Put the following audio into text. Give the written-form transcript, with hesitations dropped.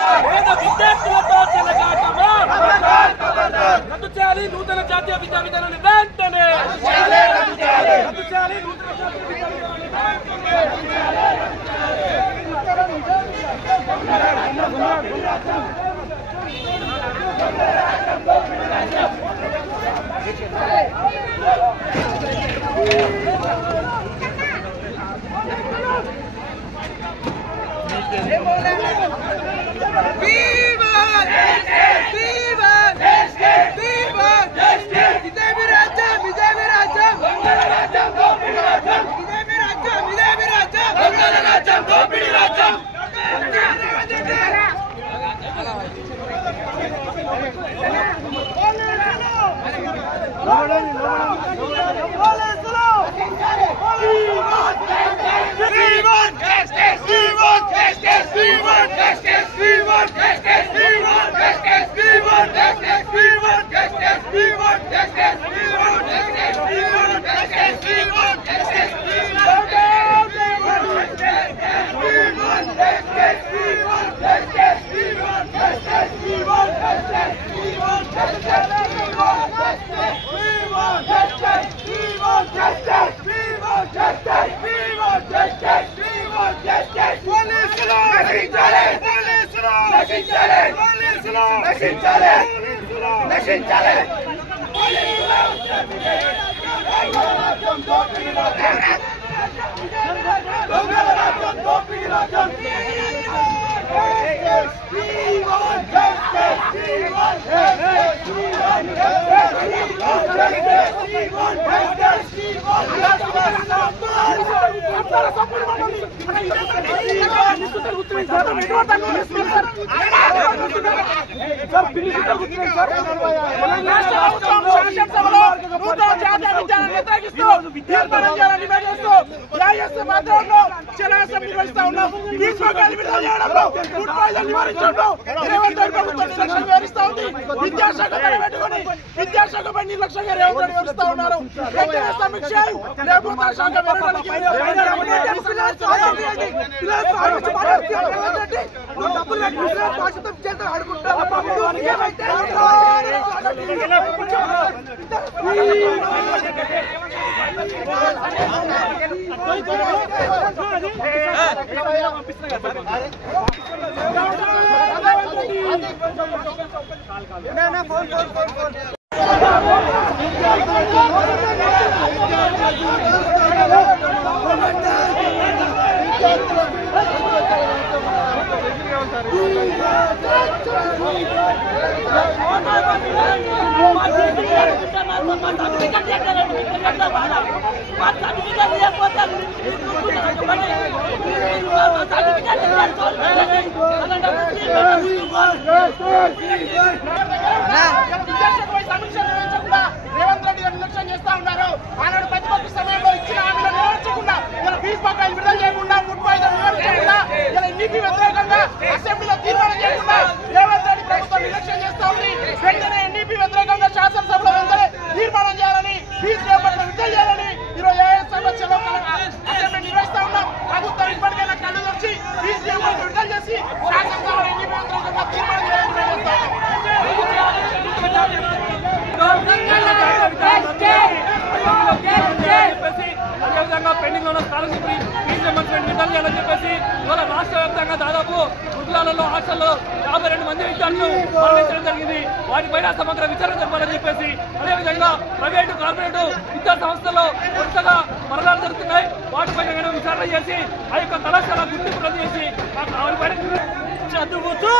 విద్యార్థులతో చెలగాటమా రద్దు చేయాలి నూతన జాతీయ విద్యా విధానాన్ని వెంటనే రద్దు చేయాలి నూతన జాతీయ విద్యా విద్యాశాఖపై నిర్లక్ష్యంగా రేవంత్ వ్యవహరిస్తా ఉన్నారు. సమీక్ష రేవంత్ రెడ్డి నిర్లక్ష్యం చేస్తా ఉన్నారు. ఆనాడు ప్రతిపక్ష సమయంలో ఇచ్చిన హామీలను నెరవేర్చకుండా ఇలా ఫీజు బకాయిలు విడుదల చేయకుండా ముట్టివాయిదాలు నివారించకుండా ఇలా ఎన్నికకి వ్యతిరేకంగా అసెంబ్లీలో తీర్మానం చేయకుండా రేవంత్ రెడ్డి ప్రభుత్వం నిర్లక్ష్యం చేస్తా ఉంది. వెంటనే ఎన్నికకి వ్యతిరేకంగా శాసనసభలో వెంటనే తీర్మానం చేయాలని, ఫీజు రేపటిలో విడుదల చేయాలని ఈరోజు సమస్యలో అసెంబ్లీ నిర్వహిస్తా ఉన్నాం. ప్రభుత్వం ఇప్పటికైనా కళ్ళు తెరిచి ఫీజు రేపటిలో విడుదల చేసి శాసనసభలో ఎన్నికకి వ్యతిరేకంగా తీర్మానం చేయాలని అదేవిధంగా పెండింగ్ ఉన్న స్కాలర్షిప్ ఫీజు రియంబర్స్మెంట్ విడుదల చేయాలని చెప్పేసి ఇవాళ రాష్ట్ర వ్యాప్తంగా దాదాపు గురుకులాలలో హాస్టల్లో 52 మంది విద్యార్థులు మరణించడం జరిగింది. వాటిపైన సమగ్ర విచారణ జరపాలని చెప్పేసి, అదేవిధంగా ప్రైవేటు కార్పొరేటు విద్యా సంస్థల్లో కొత్తగా మరణాలు జరుగుతున్నాయి. వాటిపైన విచారణ చేసి ఆ యొక్క కళాశాల గుర్తింపు రద్దు చేసి వాటిపైన చదువుతూ